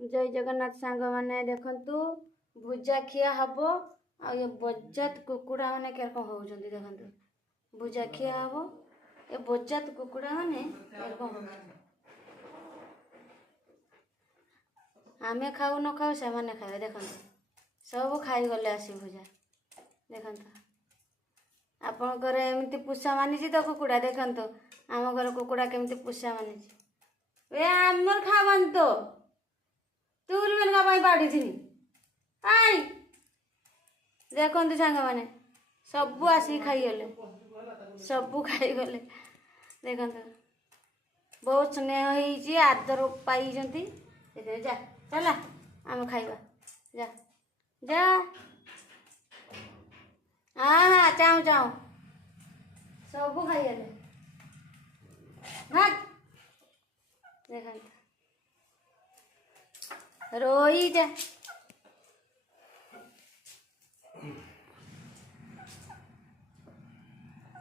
जय जगन्नाथ सांग मैंने देखंतु भुजा खिया हबो आ ये बज्जात कुकुड़ा माने केरकम होउछंती देखंतु भुजा खिया हबो ए बज्जात कुकुड़ा माने केरकम होउछंती आमे खाऊ न खाऊ से माने खाए देखंतु सब खाई गले आसी भुजा देखंतु आपण घर एमती पुषा मानिछि तो कुकुड़ा देखंतु आम घर कुकुड़ा केमती पुषा मानिछि ए आमर खावन तो तुल में का पाई बाड़ी थी आई देखंतु सांग माने सब आसी खाई गले सब खाई गले देखंतु बहुत स्नेह होई आदर पाई जंती जा चला आम खाइबा जा जा हाँ हाँ चाहूँ चाहूँ सब खाई गले भाग देखंतु रोई जा